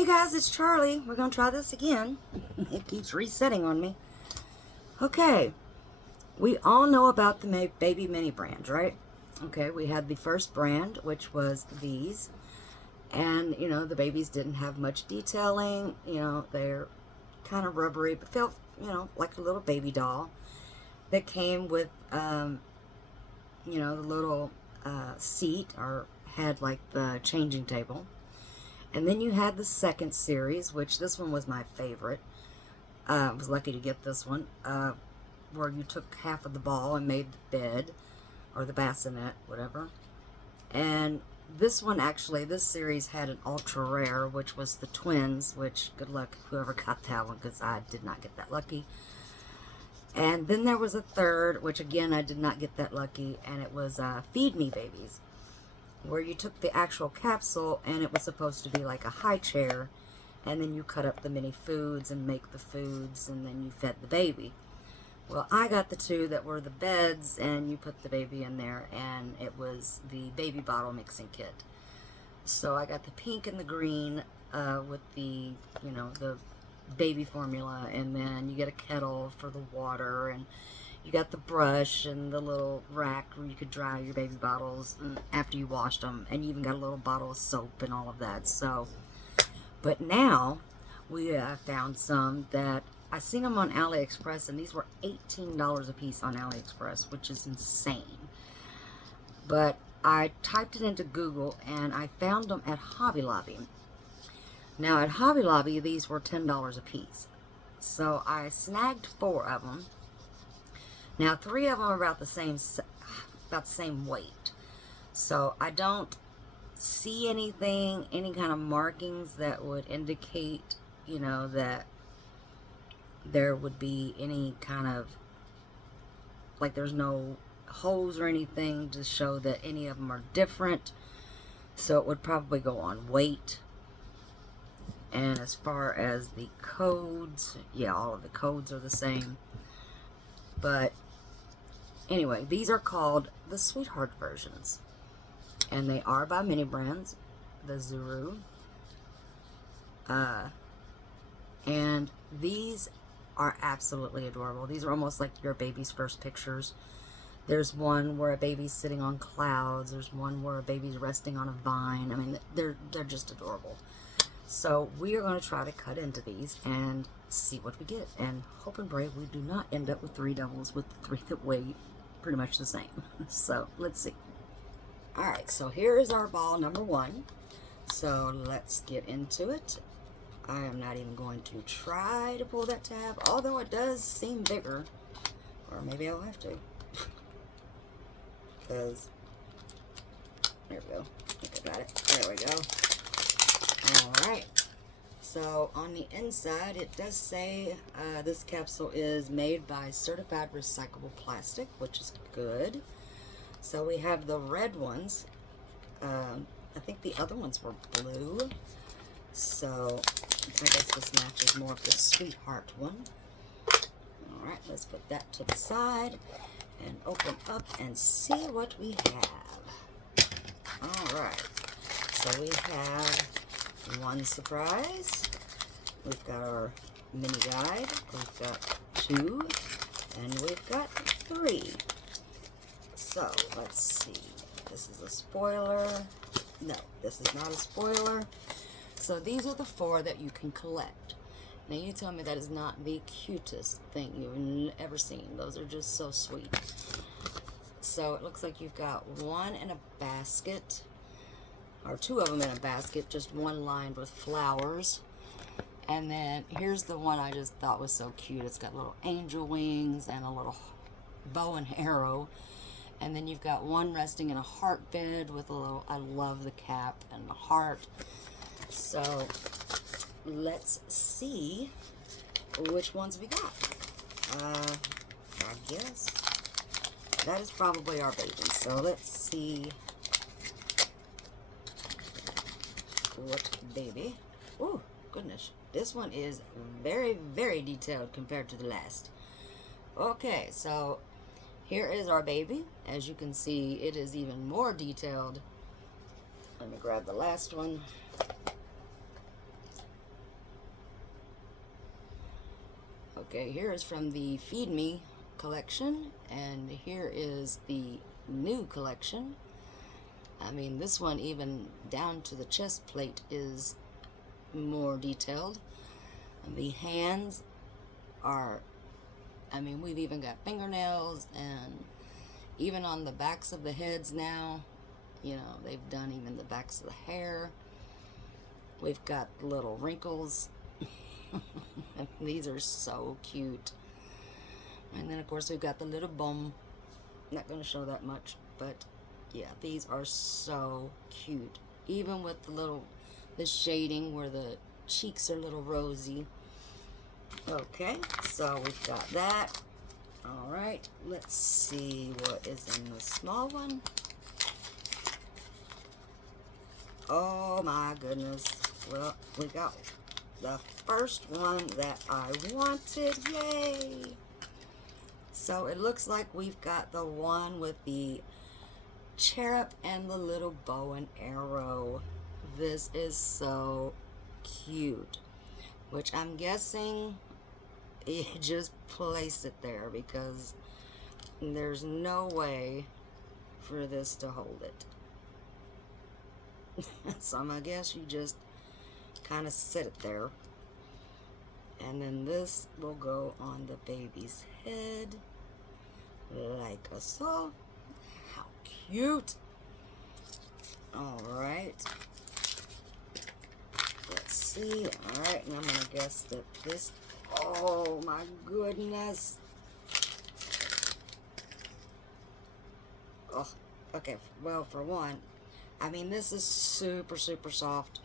Hey guys, it's Charlie. We're going to try this again. It keeps resetting on me. Okay, we all know about the baby mini brands, right? Okay, we had the first brand, which was these. And, you know, the babies didn't have much detailing. You know, they're kind of rubbery, but felt, you know, like a little baby doll. That came with, you know, the little seat, or had like the changing table. And then you had the second series, which this one was my favorite. I was lucky to get this one, where you took half of the ball and made the bed, or the bassinet, whatever. And this one, actually, this series had an ultra rare, which was the twins, which, good luck whoever got that one, because I did not get that lucky. And then there was a third, which again, I did not get that lucky, and it was Feed Me Babies, where you took the actual capsule and it was supposed to be like a high chair, and then you cut up the mini foods and make the foods, and then you fed the baby. Well, I got the two that were the beds, and you put the baby in there, and it was the baby bottle mixing kit. So I got the pink and the green with the, you know, the baby formula, and then you get a kettle for the water, and you got the brush and the little rack where you could dry your baby bottles after you washed them, and you even got a little bottle of soap and all of that. So, but now we found some that I seen them on AliExpress, and these were $18 a piece on AliExpress, which is insane. But I typed it into Google and I found them at Hobby Lobby. Now at Hobby Lobby, these were $10 a piece. So I snagged 4 of them. Now 3 of them are about the same weight. So I don't see anything, any kind of markings that would indicate, you know, that there would be any kind of, like, there's no holes or anything to show that any of them are different. So it would probably go on weight. And as far as the codes, yeah, all of the codes are the same. But anyway, these are called the Sweetheart versions. And they are by Mini Brands, the Zuru. And these are absolutely adorable. These are almost like your baby's first pictures. There's one where a baby's sitting on clouds. There's one where a baby's resting on a vine. I mean, they're just adorable. So we are going to try to cut into these and see what we get. And hope and pray we do not end up with 3 doubles with 3 that weigh pretty much the same. So let's see. Alright, so here is our ball number 1. So let's get into it. I am not even going to try to pull that tab, although it does seem bigger. Or maybe I'll have to. Because, there we go. I think I got it. There we go. Alright. So, on the inside, it does say this capsule is made by certified recyclable plastic, which is good. So, we have the red ones. I think the other ones were blue. So, I guess this matches more of the Sweetheart one. Alright, let's put that to the side and open up and see what we have. Alright, so we have one surprise. We've got our mini guide. We've got 2, and we've got 3. So, let's see. This is a spoiler. No, this is not a spoiler. So these are the 4 that you can collect. Now you tell me that is not the cutest thing you've ever seen. Those are just so sweet. So it looks like you've got 1 in a basket, or 2 of them in a basket, just 1 lined with flowers. And then here's the one I just thought was so cute. It's got little angel wings and a little bow and arrow. And then you've got 1 resting in a heart bed with a little, I love the cap and the heart. So let's see which ones we got. I guess that is probably our baby. So let's see what baby. Oh, goodness. This one is very, very detailed compared to the last. Okay, so here is our baby. As you can see, it is even more detailed. Let me grab the last one. Okay, here is from the Feed Me collection, and here is the new collection. I mean, this one, even down to the chest plate, is more detailed. The hands are, I mean, we've even got fingernails, and even on the backs of the heads now, you know, they've done even the backs of the hair. We've got little wrinkles. These are so cute. And then, of course, we've got the little bum. Not going to show that much, but yeah, these are so cute. Even with the shading where the cheeks are a little rosy. Okay, so we've got that. All right, let's see what is in the small one. Oh my goodness. Well, we got the first one that I wanted. Yay! So it looks like we've got the one with the cherub and the little bow and arrow. This is so cute. Which I'm guessing you just place it there because there's no way for this to hold it. So I'm gonna guess you just kind of sit it there. And then this will go on the baby's head like so. How cute. Alright. Let's see. Alright, and I'm going to guess that this... Oh my goodness. Oh, okay. Well, for one, I mean, this is super, super soft.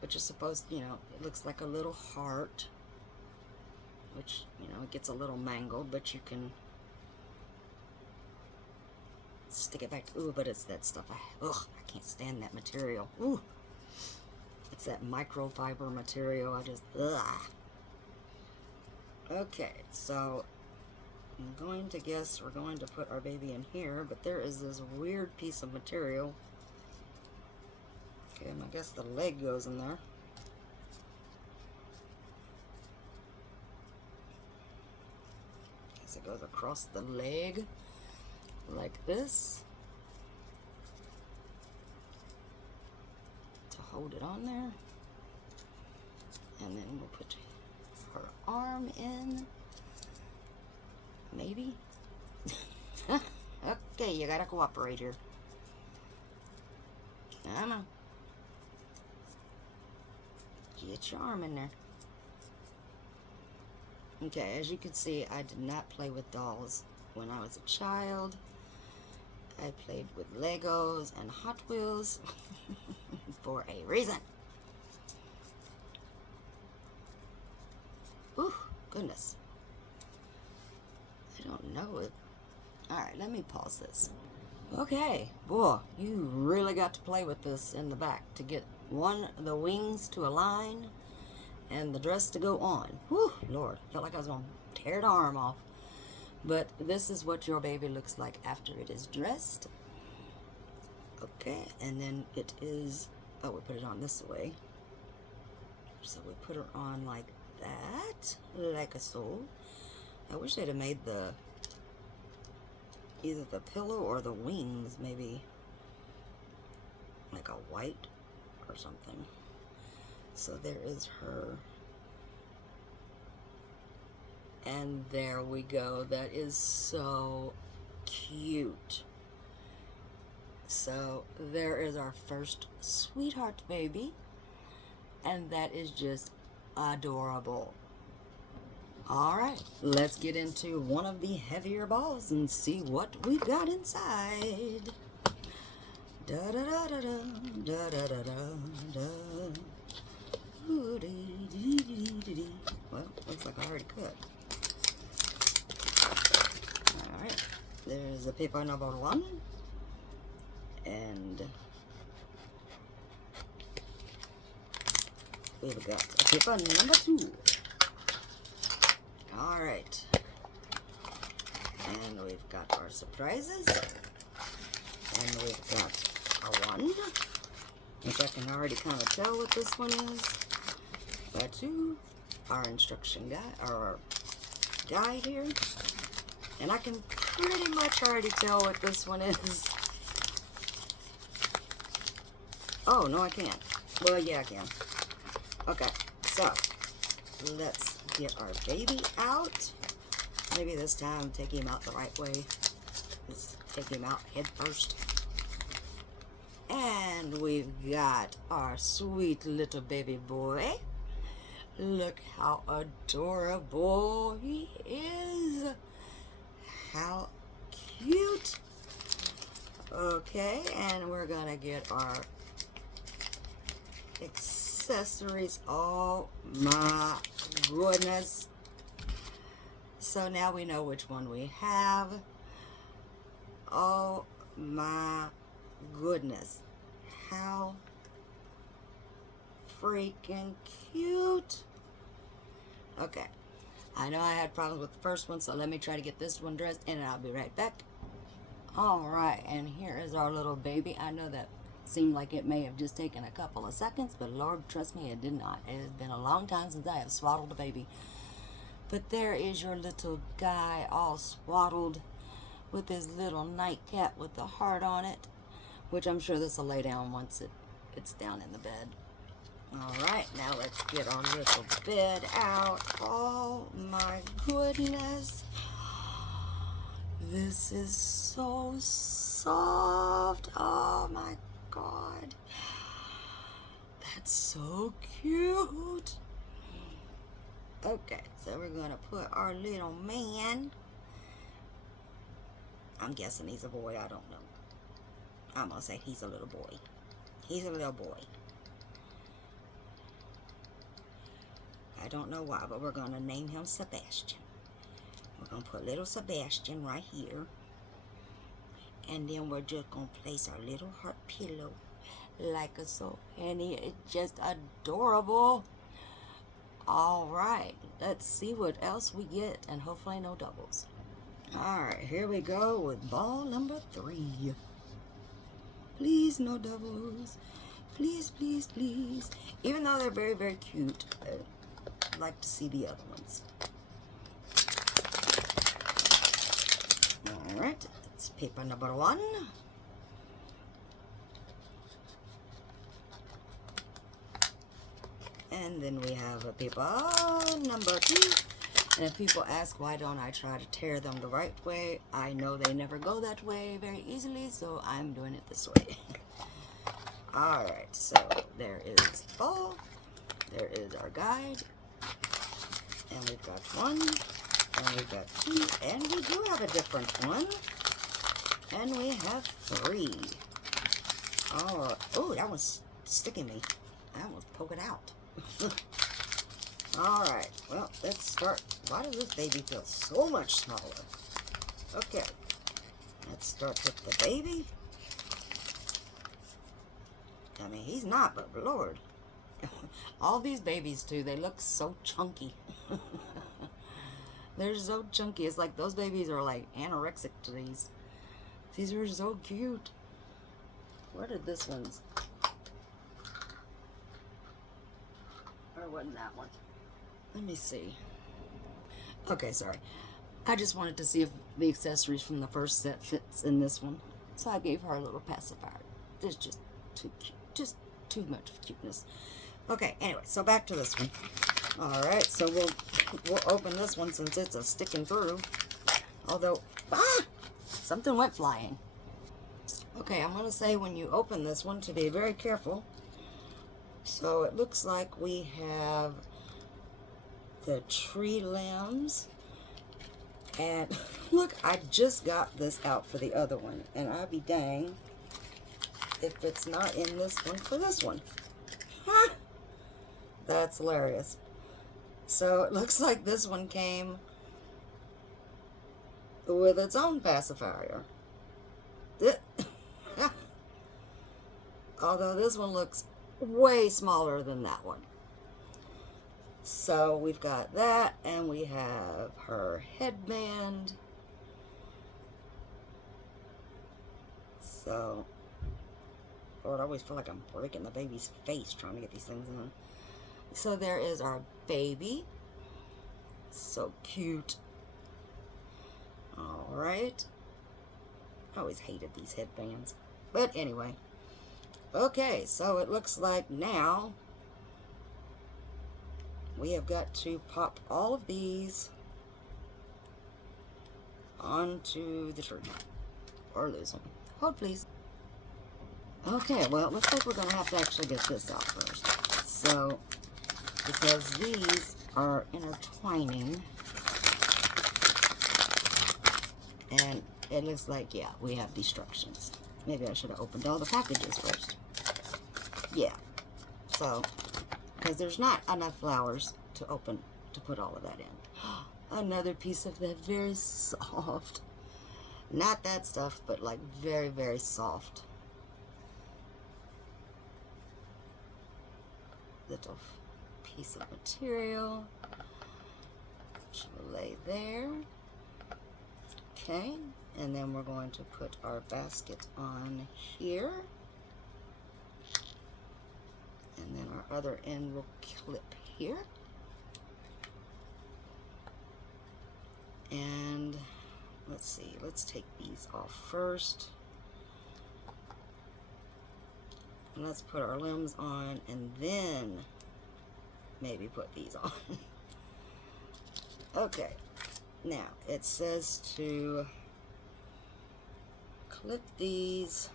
Which is supposed, you know, it looks like a little heart. Which, you know, it gets a little mangled, but you can stick it back. Ooh, but it's that stuff. I can't stand that material. Ooh. It's that microfiber material. I just, ugh. Okay, so I'm going to guess we're going to put our baby in here, but there is this weird piece of material. Okay, and I guess the leg goes in there. Guess it goes across the leg like this to hold it on there. And then we'll put her arm in. Maybe. Okay, you gotta cooperate here. Come on. Get your arm in there. Okay, as you can see, I did not play with dolls when I was a child. I played with Legos and Hot Wheels for a reason. Ooh, goodness. I don't know it. Alright, let me pause this. Okay, boy, you really got to play with this in the back to get the wings to align and the dress to go on. Whew, Lord, felt like I was going to tear the arm off. But this is what your baby looks like after it is dressed. Okay, and then it is, oh, we put it on this way. So we put her on like that, like a so. I wish they'd have made either the pillow or the wings maybe like a white or something. So there is her. And there we go. That is so cute. So there is our first sweetheart baby. And that is just adorable. Alright, let's get into one of the heavier balls and see what we've got inside. Da da da da da da da da da da. Ooh, dee, dee, dee, dee, dee. Well, looks like I already cut. Alright, there's a paper number 1. And we've got a paper number 2. Alright. And we've got our surprises. And we've got a 1, which I can already kind of tell what this one is. A 2, our instruction guide, or our guide here. And I can pretty much already tell what this one is. Oh, no I can't. Well, yeah I can. Okay, so let's get our baby out. Maybe this time take him out the right way. Let's take him out head first. And we've got our sweet little baby boy. Look how adorable he is. How cute. Okay, and we're gonna get our accessories. Oh my goodness. So now we know which one we have. Oh my goodness. How freaking cute. Okay. I know I had problems with the first one, so let me try to get this one dressed and I'll be right back. Alright, and here is our little baby. I know that seemed like it may have just taken a couple of seconds, but Lord, trust me, it did not. It has been a long time since I have swaddled a baby. But there is your little guy all swaddled with his little nightcap with the heart on it, which I'm sure this will lay down once it's down in the bed. Alright, now let's get our little bed out. Oh my goodness. This is so soft. Oh my God. That's so cute. Okay, so we're going to put our little man. I'm guessing he's a boy. I don't know. I'm going to say he's a little boy. He's a little boy. I don't know why, but we're going to name him Sebastian. We're going to put little Sebastian right here. And then we're just going to place our little heart pillow like so. And he is just adorable. Alright, let's see what else we get. And hopefully no doubles. Alright, here we go with ball number 3. Please, no doubles. Please, please, please. Even though they're very, very cute, I'd like to see the other ones. Alright, it's paper number 1. And then we have a paper number 2. And if people ask why don't I try to tear them the right way, I know they never go that way very easily, so I'm doing it this way. Alright, so there is the ball. There is our guide. And we've got 1. And we've got 2. And we do have a different one. And we have 3. Oh, that one's sticking me. I almost poke it out. Alright, well, let's start. Why does this baby feel so much smaller? Okay, let's start with the baby. I mean, he's not, but Lord. All these babies, too, they look so chunky. They're so chunky. It's like those babies are like anorexic to these. These are so cute. Where did this one's? Or wasn't that one? Let me see. Okay, sorry. I just wanted to see if the accessories from the first set fits in this one. So I gave her a little pacifier. There's just too cute. Just too much cuteness. Okay, anyway, so back to this one. Alright, so we'll open this one since it's a sticking through. Although, something went flying. Okay, I'm going to say when you open this one to be very careful. So it looks like we have the tree limbs. And look, I just got this out for the other one. And I'll be dang if it's not in this one for this one. Huh? That's hilarious. So it looks like this one came with its own pacifier. Although this one looks way smaller than that one. So we've got that, and we have her headband. So, Lord, I always feel like I'm breaking the baby's face trying to get these things on. So there is our baby. So cute. Alright. I always hated these headbands. But anyway. Okay, so it looks like now we have got to pop all of these onto the tree. Or lose them. Hold please. Okay, well, it looks like we're going to have to actually get this out first. So, because these are intertwining, and it looks like, yeah, we have destructions. Maybe I should have opened all the packages first. Yeah. So, because there's not enough flowers to open, to put all of that in. Another piece of that very soft. Not that stuff, but like very, very soft. Little piece of material. Should lay there. Okay, and then we're going to put our basket on here. And then our other end will clip here. And let's see, let's take these off first. And let's put our limbs on and then maybe put these on. Okay, now it says to clip these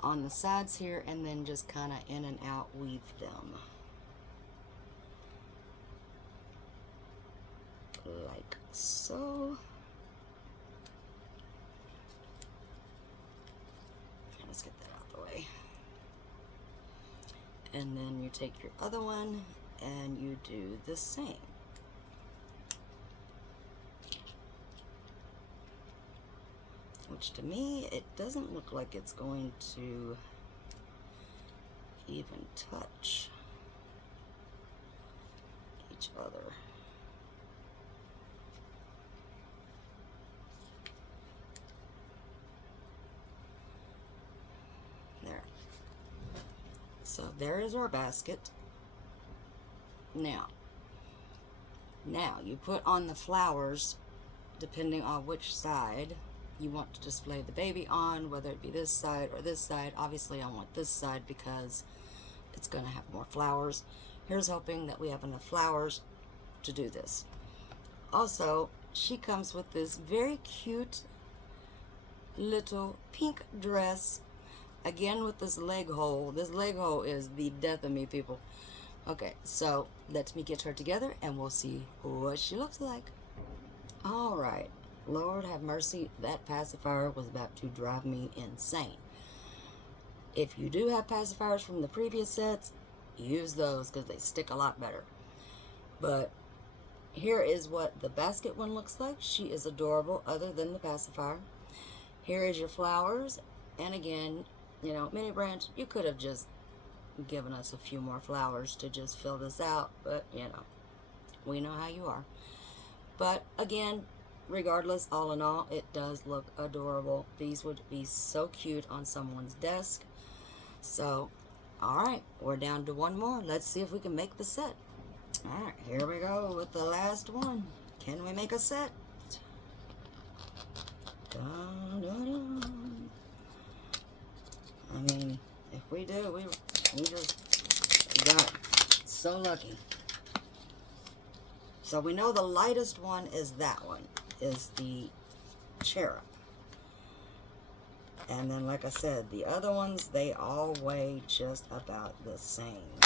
on the sides here and then just kind of in and out weave them. Like so. Let's get that out of the way. And then you take your other one and you do the same. Which to me, it doesn't look like it's going to even touch each other. There. So there is our basket. Now you put on the flowers depending on which side you want to display the baby on, whether it be this side or this side. Obviously I want this side because it's going to have more flowers. Here's hoping that we have enough flowers to do this. Also, she comes with this very cute little pink dress, again with this leg hole. This leg hole is the death of me, people. Okay, so let me get her together and we'll see what she looks like. Alright. Lord have mercy, that pacifier was about to drive me insane. If you do have pacifiers from the previous sets, use those because they stick a lot better. But here is what the basket one looks like. She is adorable other than the pacifier. Here is your flowers. And again, you know, Mini Branch, you could have just given us a few more flowers to just fill this out. But, you know, we know how you are. But again, regardless, all in all, it does look adorable. These would be so cute on someone's desk. So, alright, we're down to one more. Let's see if we can make the set. Alright, here we go with the last one. Can we make a set? Dun, dun, dun. I mean, if we do, we just got so lucky. So we know the lightest one is that one. Is the cherub. And then, like I said, the other ones, they all weigh just about the same.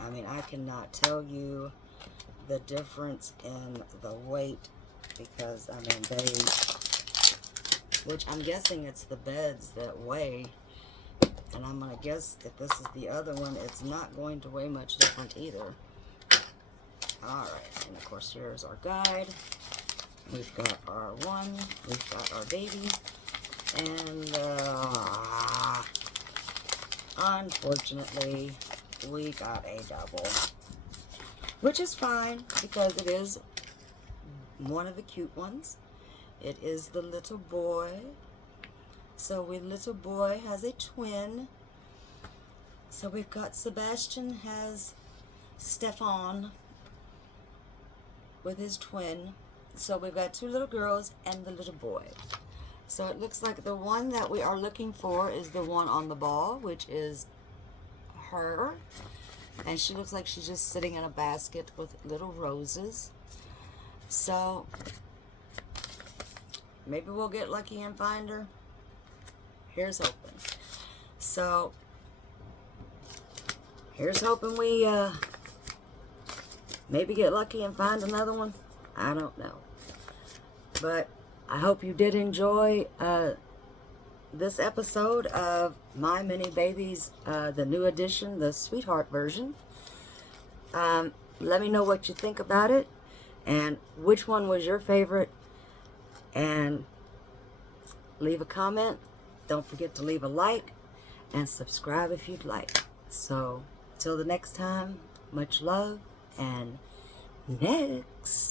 I mean, I cannot tell you the difference in the weight because, I mean, which I'm guessing it's the beds that weigh. And I'm going to guess if this is the other one, it's not going to weigh much different either. Alright, and of course, here's our guide. We've got our one, we've got our baby, and unfortunately, we got a double. Which is fine, because it is one of the cute ones. It is the little boy. So little boy has a twin. So we've got Sebastian has Stefan. with his twin. So we've got 2 little girls and the little boy. So it looks like the one that we are looking for is the one on the ball, which is her. And she looks like she's just sitting in a basket with little roses. So maybe we'll get lucky and find her. Here's hoping. So here's hoping we maybe get lucky and find another one. I don't know. But I hope you did enjoy this episode of My Mini Babies, the new edition, the Sweetheart version. Let me know what you think about it and which one was your favorite. And leave a comment. Don't forget to leave a like and subscribe if you'd like. So, till the next time, much love and next.